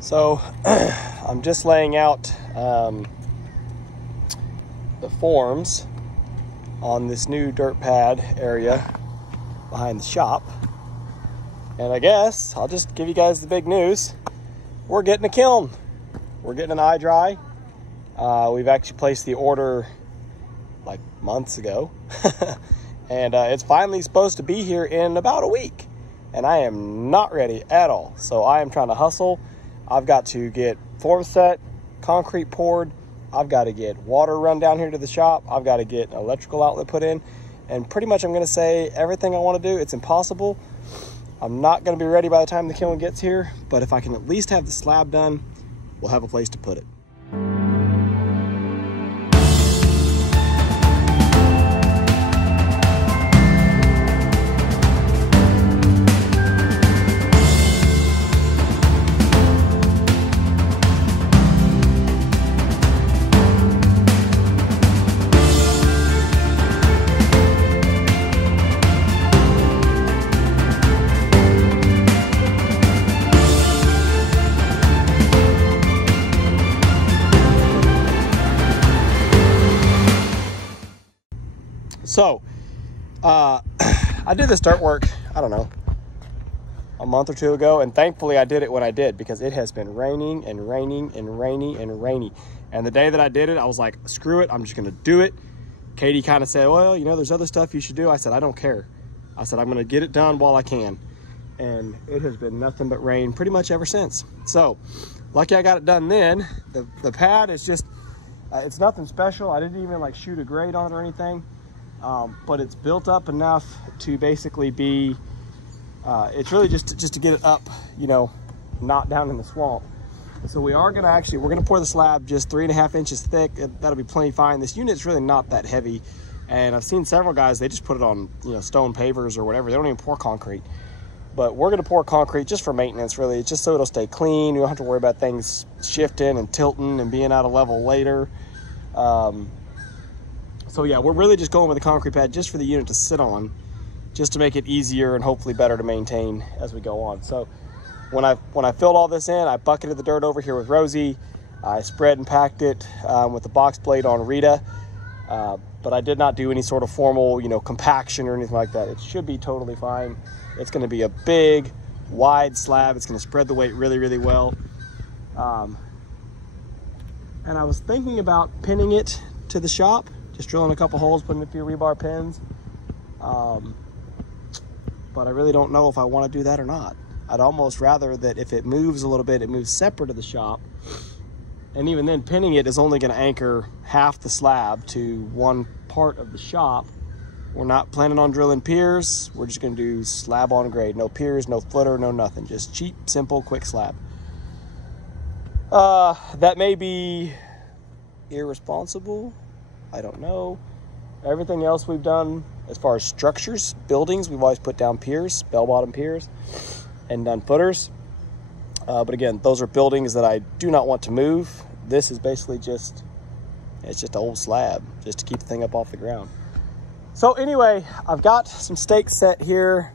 So I'm just laying out the forms on this new dirt pad area behind the shop. And I guess I'll just give you guys the big news. We're getting a kiln. We're getting an iDry. We've actually placed the order like months ago. And it's finally supposed to be here in about a week. And I am not ready at all. So I am trying to hustle. I've got to get form set, concrete poured. I've got to get water run down here to the shop. I've got to get an electrical outlet put in. And pretty much I'm going to say everything I want to do. It's impossible. I'm not going to be ready by the time the kiln gets here. But if I can at least have the slab done, we'll have a place to put it. So, I did this dirt work, I don't know, a month or two ago, and thankfully I did it when I did, because it has been raining and raining and rainy and rainy. And the day that I did it, I was like, screw it, I'm just gonna do it. Katie kind of said, well, you know, there's other stuff you should do. I said, I don't care. I said, I'm gonna get it done while I can. And it has been nothing but rain pretty much ever since. So, lucky I got it done then. The pad is just, it's nothing special. I didn't even like shoot a grade on it or anything. But it's built up enough to basically be, it's really just to get it up, you know, not down in the swamp. So we are gonna we're gonna pour the slab just 3.5 inches thick. That'll be plenty fine. This unit's really not that heavy. And I've seen several guys, they just put it on, you know, stone pavers or whatever. They don't even pour concrete. But we're gonna pour concrete just for maintenance, really. It's just so it'll stay clean. You don't have to worry about things shifting and tilting and being out of level later. So yeah, we're really just going with the concrete pad just for the unit to sit on, just to make it easier and hopefully better to maintain as we go on. So when I filled all this in, I bucketed the dirt over here with Rosie. I spread and packed it with the box blade on Rita, but I did not do any sort of formal, you know, compaction or anything like that. It should be totally fine. It's going to be a big, wide slab. It's going to spread the weight really, really well. And I was thinking about pinning it to the shop. Just drilling a couple holes, putting a few rebar pins. But I really don't know if I want to do that or not. I'd almost rather that if it moves a little bit, it moves separate of the shop. And even then, pinning it is only going to anchor half the slab to one part of the shop. We're not planning on drilling piers. We're just going to do slab on grade. No piers, no footer, no nothing. Just cheap, simple, quick slab. That may be irresponsible. I don't know. Everything else we've done as far as structures, buildings, we've always put down piers, bell-bottom piers, and done footers. But again, those are buildings that I do not want to move. This is basically it's just an old slab, just to keep the thing up off the ground. So anyway, I've got some stakes set here.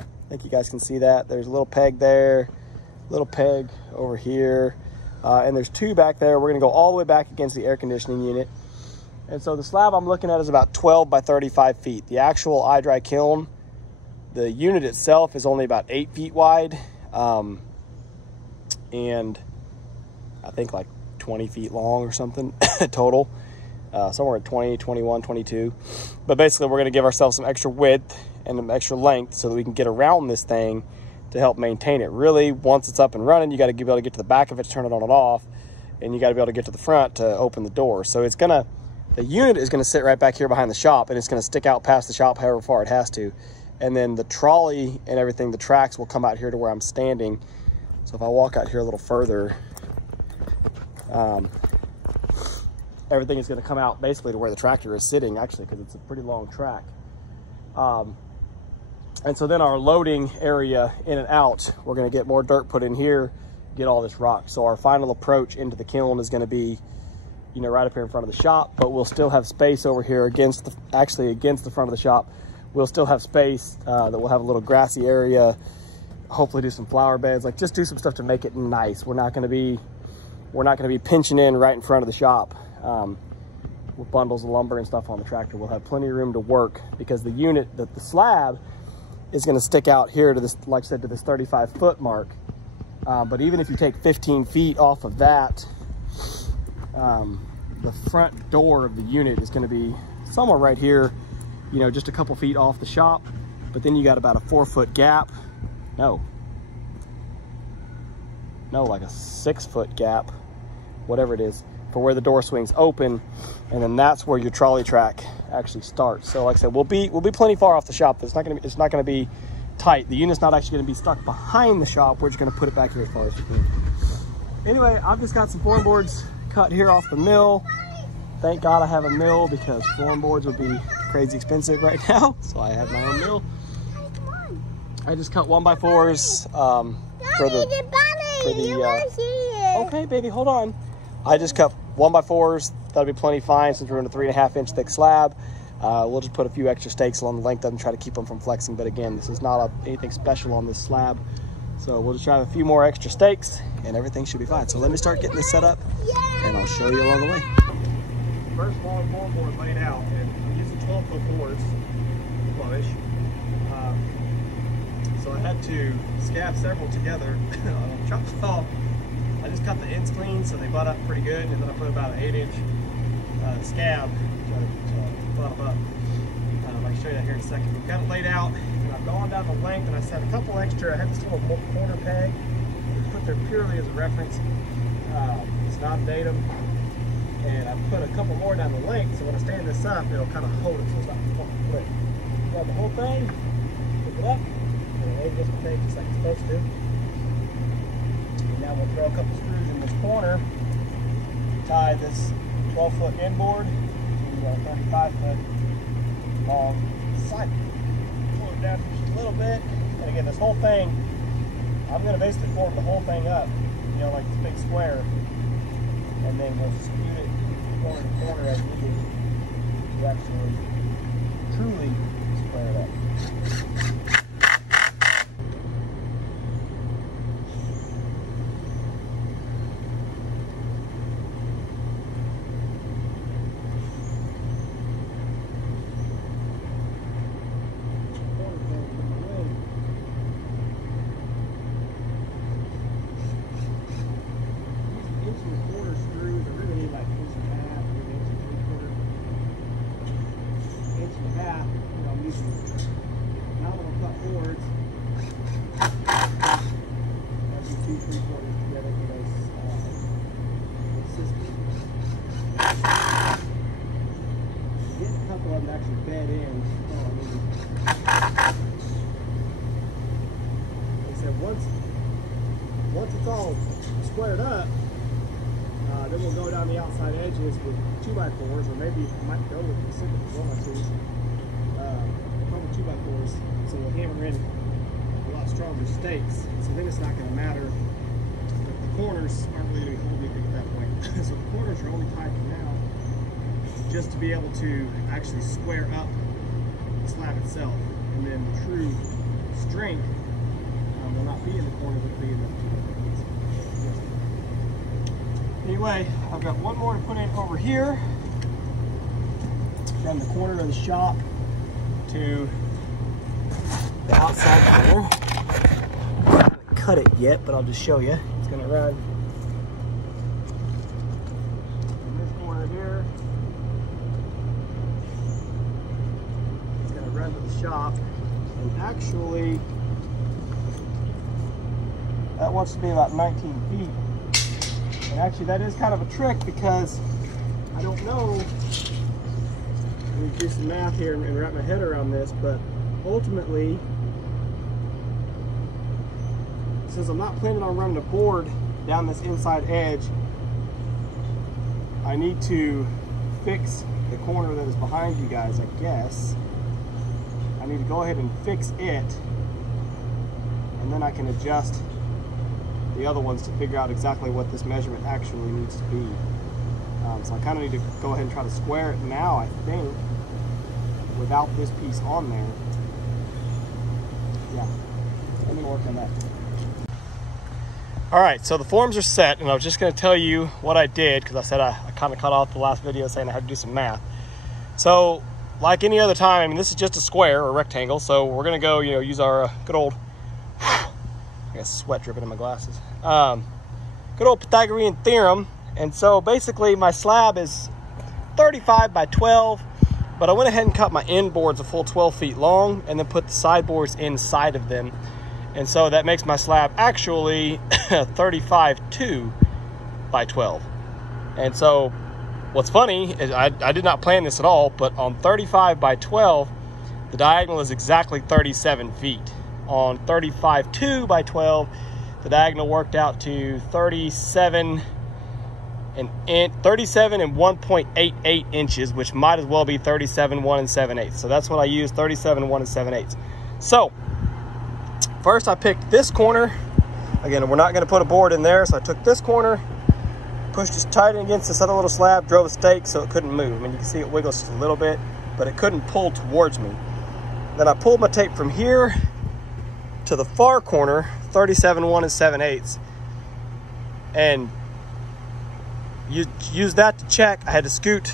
I think you guys can see that. There's a little peg there, little peg over here, and there's two back there. We're gonna go all the way back against the air conditioning unit. And so the slab I'm looking at is about 12 by 35 feet. The actual iDry kiln, the unit itself is only about 8 feet wide. And I think like 20 feet long or something total. Somewhere at 20, 21, 22. But basically we're gonna give ourselves some extra width and some extra length so that we can get around this thing to help maintain it. Really, once it's up and running, you gotta be able to get to the back of it to turn it on and off. And you gotta be able to get to the front to open the door. So the unit is going to sit right back here behind the shop, and it's going to stick out past the shop however far it has to. And then the trolley and everything, the tracks will come out here to where I'm standing. So if I walk out here a little further, everything is going to come out basically to where the tractor is sitting, actually, because it's a pretty long track. And so then our loading area in and out, we're going to get more dirt put in here, get all this rock. So our final approach into the kiln is going to be, you know, right up here in front of the shop, but we'll still have space over here against the front of the shop. We'll still have space that we'll have a little grassy area hopefully do some flower beds, like just do some stuff to make it nice. We're not going to be pinching in right in front of the shop with bundles of lumber and stuff on the tractor. We'll have plenty of room to work because the unit, the slab is going to stick out here to this, like I said, to this 35-foot mark. But even if you take 15 feet off of that, the front door of the unit is going to be somewhere right here, you know, just a couple feet off the shop. But then you got about a 4-foot gap. No, like a 6-foot gap, whatever it is, for where the door swings open. And then that's where your trolley track actually starts. So like I said, we'll be plenty far off the shop. It's not gonna be tight. The unit's not actually gonna be stuck behind the shop. We're just gonna put it back here as far as we can. Anyway, I've just got some flooring boards cut here off the mill. Thank God I have a mill because flooring boards would be crazy expensive right now. So I have my own mill. I just cut 1x4s okay, baby, hold on. I just cut 1x4s. That'll be plenty fine since we're in a 3.5-inch thick slab. We'll just put a few extra stakes along the length of them, try to keep them from flexing. But again, this is not anything special on this slab. So we'll just try a few more extra stakes and everything should be fine. So let me start getting this set up and I'll show you along the way. First long flooring board laid out, and I'm using 12-foot boards, flourish. So I had to scab several together. Chop off. I just cut the ends clean so they butt up pretty good, and then I put about an 8-inch scab to butt them up. I can show you that here in a second. We've got it laid out, and I've gone down the length, and I set a couple extra. I had this little corner peg. Put there purely as a reference. It's not a datum. And I put a couple more down the length, so when I stand this up, it'll kind of hold it so it's not split. Grab the whole thing, pick it up, and it just behaves just like it's supposed to. And now we'll throw a couple screws in this corner, tie this 12-foot inboard to a 35-foot long side. Pull it down just a little bit, and again, this whole thing, I'm going to basically form the whole thing up, you know, like this big square, and then we'll scoot it corner to corner as needed to actually truly square it up. Once it's all squared up, then we'll go down the outside edges with 2x4s, or maybe I might go with the secrete 1x2s, probably 2x4s, so we'll hammer in a lot stronger stakes, so then it's not going to matter. The corners aren't really going to be holding anything at that point, so the corners are only tied for now, just to be able to actually square up the slab itself, and then the true strength will not be in the corner, but be in the two. Anyway, I've got one more to put in over here from the corner of the shop to the outside corner. I haven't cut it yet, but I'll just show you. It's going to run in this corner here. It's going to run to the shop, and actually that wants to be about 19 feet. And actually that is kind of a trick because I don't know, let me do some math here and wrap my head around this, but ultimately, since I'm not planning on running a board down this inside edge, I need to fix the corner that is behind you guys, I guess. I need to go ahead and fix it, and then I can adjust the other ones to figure out exactly what this measurement actually needs to be. So I kind of need to go ahead and try to square it now, I think, without this piece on there. Yeah, let me work on that. All right, so the forms are set, and I was just going to tell you what I did because I said I kind of cut off the last video saying I had to do some math. So, like any other time, I mean, this is just a square or rectangle, so we're going to go, use our good old, I got sweat dripping in my glasses, good old Pythagorean theorem. And so basically my slab is 35 by 12, but I went ahead and cut my end boards a full 12 feet long and then put the sideboards inside of them. And so that makes my slab actually 35.2 by 12. And so what's funny is I did not plan this at all, but on 35 by 12, the diagonal is exactly 37 feet. On 35.2 by 12, the diagonal worked out to 37 and 1.88 inches, which might as well be 37 1 7/8. So that's what I used, 37 1 7/8. So first I picked this corner. Again, we're not going to put a board in there, so I took this corner, pushed it tight against this other little slab, drove a stake so it couldn't move. I mean, you can see it wiggles just a little bit, but it couldn't pull towards me. Then I pulled my tape from here to the far corner, 37 1 7/8, and use that to check. I had to scoot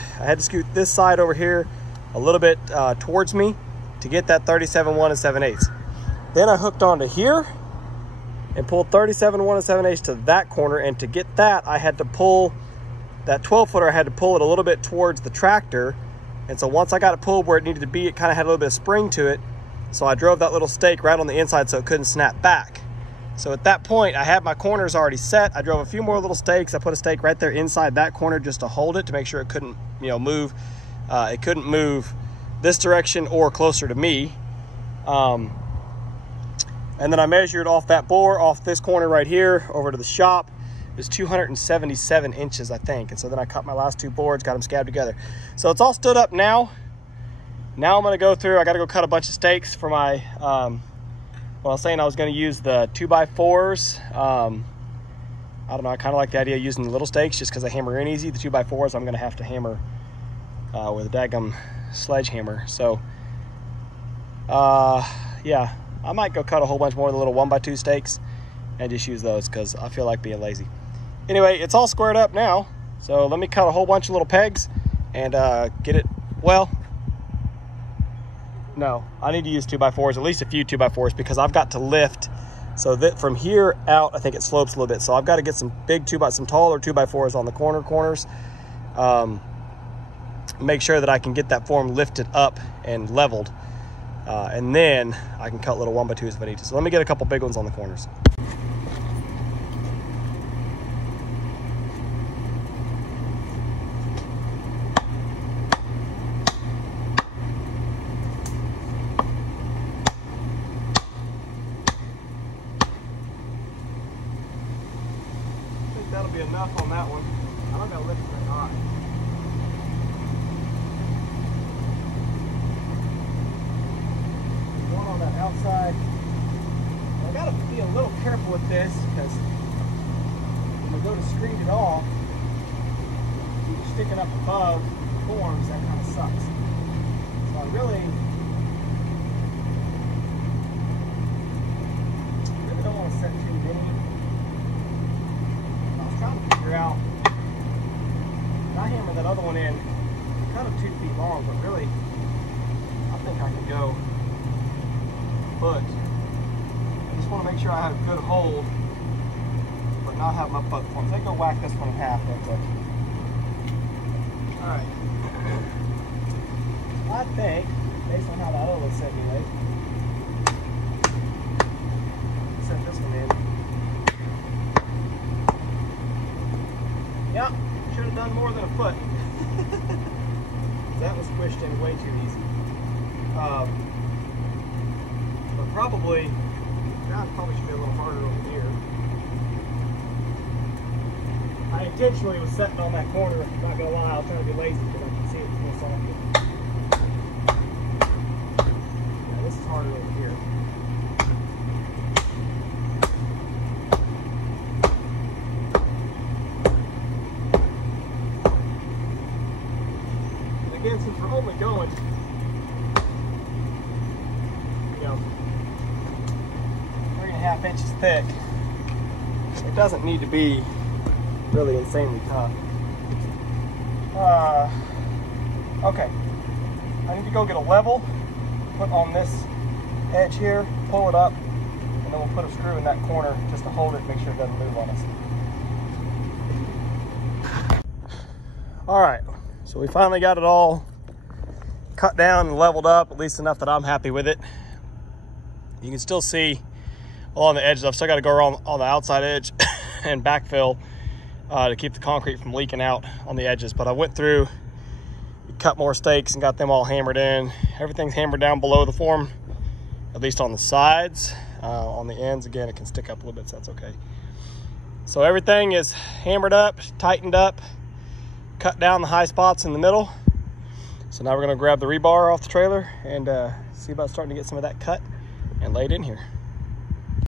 this side over here a little bit towards me to get that 37 1 7/8. Then I hooked onto here and pulled 37 1 7/8 to that corner, and to get that I had to pull that 12-footer. I had to pull it a little bit towards the tractor, and so once I got it pulled where it needed to be, it kind of had a little bit of spring to it, so I drove that little stake right on the inside so it couldn't snap back. So at that point, I had my corners already set. I drove a few more little stakes. I put a stake right there inside that corner just to hold it, to make sure it couldn't, move. It couldn't move this direction or closer to me. And then I measured off that bore, off this corner right here, over to the shop. It was 277 inches, I think. And so then I cut my last two boards, got them scabbed together. So it's all stood up now. Now I'm gonna go through, I gotta go cut a bunch of stakes for my, well, I was saying I was going to use the 2x4s. I don't know, I kind of like the idea of using the little stakes just because I hammer in easy. The 2x4s I'm going to have to hammer with a daggum sledgehammer. So, yeah, I might go cut a whole bunch more of the little 1x2 stakes and just use those because I feel like being lazy. Anyway, it's all squared up now. So let me cut a whole bunch of little pegs and get it, well, no, I need to use 2x4s, at least a few 2x4s, because I've got to lift so that from here out, I think it slopes a little bit. So I've got to get some some taller 2x4s on the corners. Make sure that I can get that form lifted up and leveled. And then I can cut little 1x2s if I need to. So let me get a couple big ones on the corners. That'll be enough on that one. I don't gotta lift it very high. There's one on that outside. I gotta be a little careful with this because when we go to screen it off, you're sticking up above the forms, that kind of sucks. So I really don't want to set too many. Trying to figure out, I hammered that other one in kind of 2 feet long, but really I think I can go a foot. I just want to make sure I have a good hold but not have my butt forms. Let's go whack this one in half real quick. Alright, I think based on how that other one set anyway, set this one in. Yeah, should have done more than a foot. That was squished in way too easy. But probably, that probably should be a little harder over here. I intentionally was setting on that corner, not gonna lie, I was trying to be lazy because I can see it more softly. Yeah, this is harder over here. Again, since we're only going, 3.5 inches thick, it doesn't need to be really insanely tough. Okay, I need to go get a level, put on this edge here, pull it up, and then we'll put a screw in that corner just to hold it, make sure it doesn't move on us. All right, so we finally got it all cut down and leveled up, at least enough that I'm happy with it. You can still see along the edges. I've still got to go around on the outside edge and backfill to keep the concrete from leaking out on the edges. But I went through, cut more stakes and got them all hammered in. Everything's hammered down below the form, at least on the sides. On the ends, again, it can stick up a little bit, so that's okay. So everything is hammered up, tightened up, cut down the high spots in the middle. So now we're gonna grab the rebar off the trailer and see about starting to get some of that cut and laid in here.